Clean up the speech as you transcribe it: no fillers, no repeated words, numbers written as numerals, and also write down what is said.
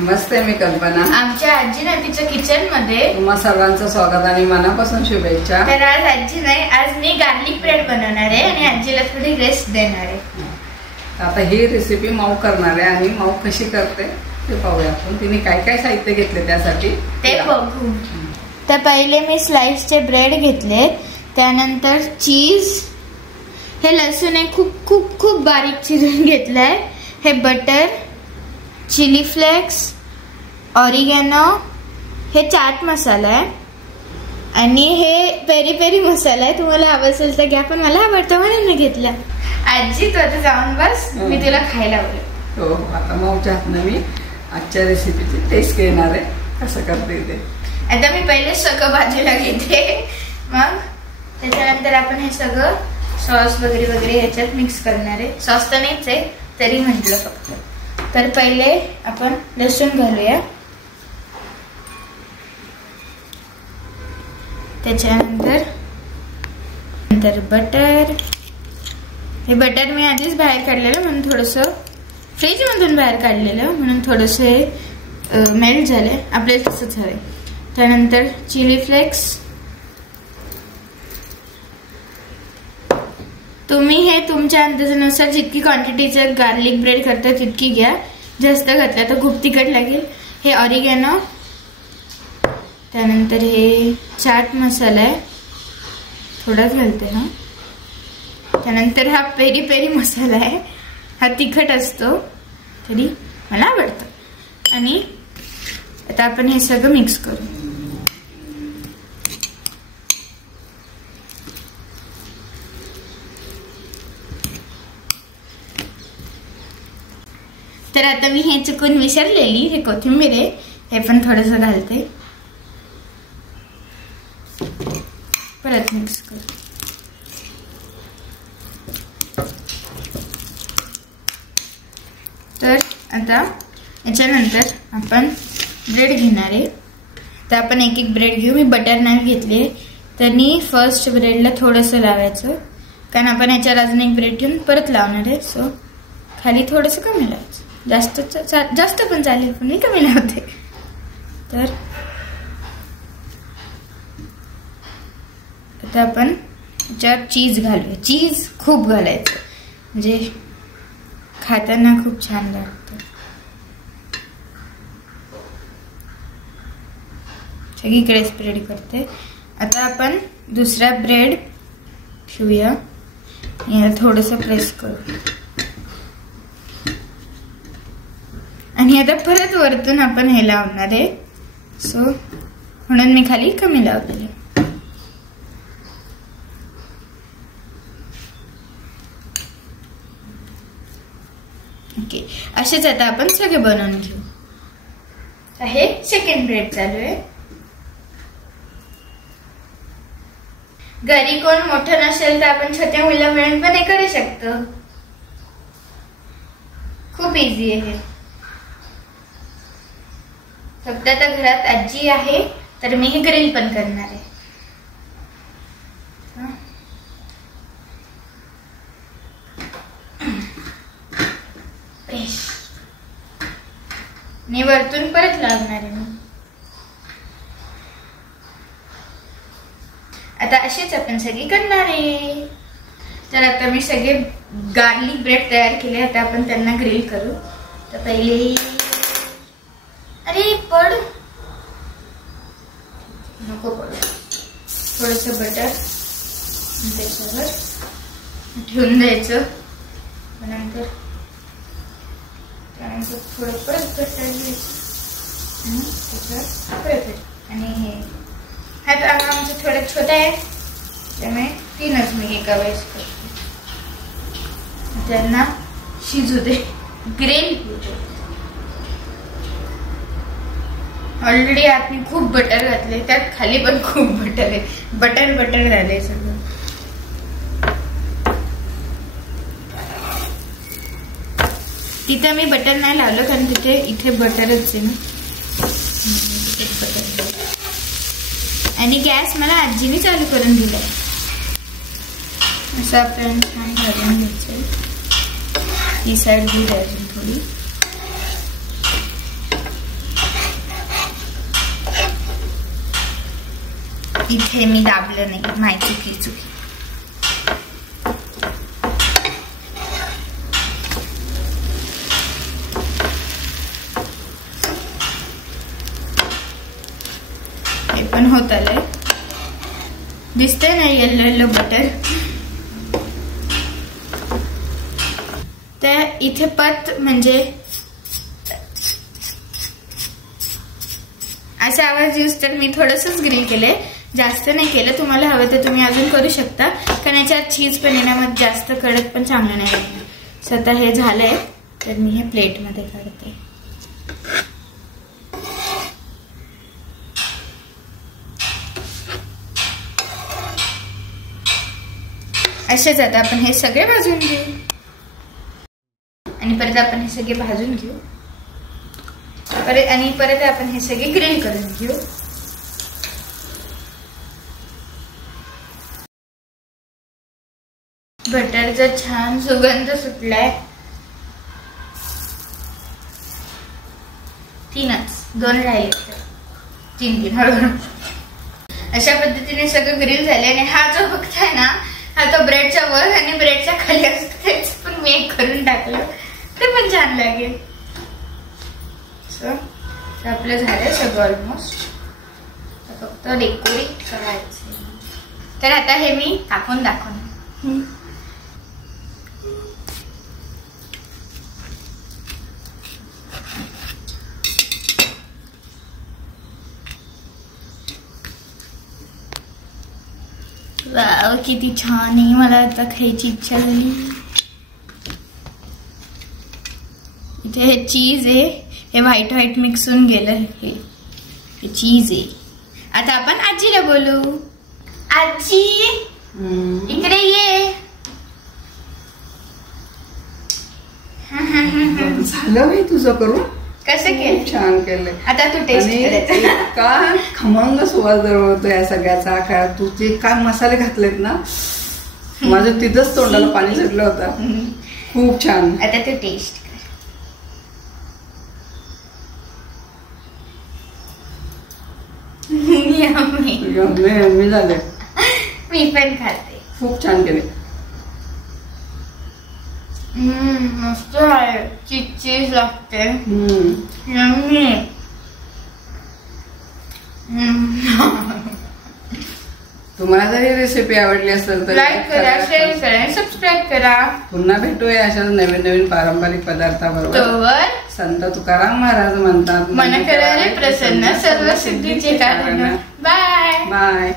नमस्ते, मी कल्पना. आमच्या आजी नातीच्या किचन मध्ये तुम्हा सर्वांचं स्वागत आणि मनापासून शुभेच्छा. तर आज आजी नाही, आज मी गार्लिक ब्रेड बनवणार आहे आणि आजीला थोडी रेस्ट देणार आहे. आता ही रेसिपी माऊ करणार आहे आणि माऊ कशी करते ते पाहूया आपण. तिने काय काय साहित्य घेतले त्यासाठी ते बघू. तर पहिले मी स्लाइसचे ब्रेड घेतले, त्यानंतर चीज, हे लसूण आहे खूप खूप खूप बारीक चिरून घेतलाय, हे बटर, चिली फ्लेक्स, ऑरिगॅनो, हे चाट मसाला आहे आणि हे पेरी पेरी मसाला आहे. तुम्हाला हवं असेल तर घ्या, पण मला आवडतं म्हणून मी घेतला. आजी तू आता जाऊन बस, मी तुला खायला बोलते. हो, आता माऊच्या हातनं मी आजच्या रेसिपीची टेस्ट घेणार आहे, कसं करते ते. आता मी पहिले सगळं बाजूला घेते, मग त्याच्यानंतर आपण हे सगळं सॉस वगैरे वगैरे ह्याच्यात मिक्स करणार आहे. सॉस तर नाहीच आहे तरी म्हटलं फक्त. तर पहिले आपण लसूण घालूया, त्याच्यानंतर बटर. हे बटर मी आधीच बाहेर काढलेलं, म्हणून थोडंसं फ्रीज मधून बाहेर काढलेलं, म्हणून थोडंसं मेल्ट झाले, आपल्याला तसंच हवंय. त्यानंतर चिली फ्लेक्स. तुम्ही हे तुमच्या अंदाजानुसार जितकी क्वांटिटीचं गार्लिक ब्रेड करता तितकी घ्या. जास्त घातला तर खूप तिखट लागेल. हे ऑरिगॅनो, त्यानंतर हे चाट मसाला आहे, थोडाच घालते हा. त्यानंतर हा पेरी पेरी मसाला आहे, हा तिखट असतो तरी मला आवडतं. आणि आता आपण हे सगळं मिक्स करू. तर आता मी हे चुकून विसरलेली, हे कोथिंबीर आहे, हे पण थोडंसं घालते, परत मिक्स करू. तर आता याच्यानंतर आपण ब्रेड घेणार आहे. तर आपण एक एक ब्रेड घेऊ. मी बटर नान घेतले, त्यांनी फर्स्ट ब्रेडला थोडंसं लावायचं, कारण आपण याच्यावर अजून एक ब्रेड घेऊन परत लावणार आहे. सो खाली थोडंसं कमी लावायचं, जास्त पण चालेल, पण मी कमी लावते. तर आता आपण याच्यावर चीज घालूया. चीज खूप घालायचं, म्हणजे खाताना खूप छान लागतं. सगळीकडे स्प्रेड करते. आता आपण दुसरा ब्रेड ठेवूया, याला थोडंसं प्रेस करू आणि आता परत वरतून आपण हे लावणार आहे. सो म्हणून मी खाली कमी लावलेले. ओके, असेच आता आपण सगळे बनवून घेऊ. हे सेकंड ब्रेड चालू आहे. घरी कोण मोठं नसेल तर आपण छोट्या मुलं मिळून पण हे करू शकतो. खूप इझी आहे. फक्त आता घरात आजी आहे तर मी हे ग्रिल पण करणार आहे. मी वरतून परत लावणार आहे. आता अशीच आपण सगळी करणार आहे. तर आता मी सगळे गार्लिक ब्रेड तयार केले, आता आपण त्यांना ग्रिल करू. तर पहिले, अरे पड नको पड, थोडंसं बटर त्याच्यावर ठेवून द्यायचं. नंतर त्यानंतर थोडं परत बटर घ्यायचं आणि त्याच्यावर परत. आणि हे हात आमचं थोडं छोटं आहे, त्यामुळे 3च मी एका वेळेस करते. त्यांना शिजू दे, ग्रिल होऊ दे. ऑलरेडी आत मी खूप बटर घातले, त्यात खाली पण खूप बटर आहे. बटर बटर झाले सगळं. तिथे मी बटर नाही लावलं, कारण तिथे इथे बटरच आहे ना. बटर आणि गॅस मला आजीने चालू करून दिला. असं आपण छान घालून घ्यायचं. ही साईड दूध अजून थोडी. इथे मी दाबलं नाही, माय चुकी. हे पण होत आलंय, दिसतंय ना येल्लो येल्लो बटर. तर इथे पत म्हणजे असा आवाज येऊस तर मी थोडंसंच ग्रिल केलंय, जास्त नाही केलं. तुम्हाला हवं तर तुम्ही अजून करू शकता, कारण याच्यात चीज पण येण्यामध्ये जास्त कडक पण चांगलं नाही लागणार. स्वतः हे झालंय तर मी हे प्लेटमध्ये काढते. असेच आता आपण हे सगळे भाजून घेऊ आणि परत आपण हे सगळे भाजून घेऊ आणि परत आपण हे सगळे ग्रिल करून घेऊ. बटरचा छान सुगंध सुटलाय. 2 राहिले, 3 हळूहळू. अशा पद्धतीने सगळं ग्रिल झाले आणि हा जो बघताय ना, हा तो ब्रेडच्या वर आणि ब्रेडच्या खाली असतो, तेच पण मी एक करून टाकलं, ते पण छान लागेल. आपलं झालं सगळं ऑलमोस्ट, फक्त डेकोरेट करायचं. तर आता हे मी टाकून दाखवणार. वाव, किती छान आहे. मला आता खायची इच्छा झाली. इथे हे चीज आहे, हे व्हाईट मिक्स होऊन गेलं. हे चीज आहे. आता आपण आजीला बोलू. आजी इकडे ये. झालं मी तुझं करून. कसं केलं? छान केलंय. आता तू टेस्ट काय खमंग सुवास दरवळतो या सगळ्याचा. काय तुझे काय मसाले घातलेत ना, माझं तिथंच तोंडाला पाणी सुटलं होतं. खूप छान. आता तू टेस्ट कर. मी झाले. मी पण खाते. खूप छान केले. मस्त आहे. चीज लागते. यम्मी. तुम्हाला जर ही रेसिपी आवडली असेल तर लाईक करा, शेअर करा, सबस्क्राईब करा. पुन्हा भेटूया अशा नवीन पारंपरिक पदार्थाबरोबर. तोवर संत तुकाराम महाराज म्हणतात, मन करारे प्रसन्न, सर्व सिद्धीचे कारण. Bye bye.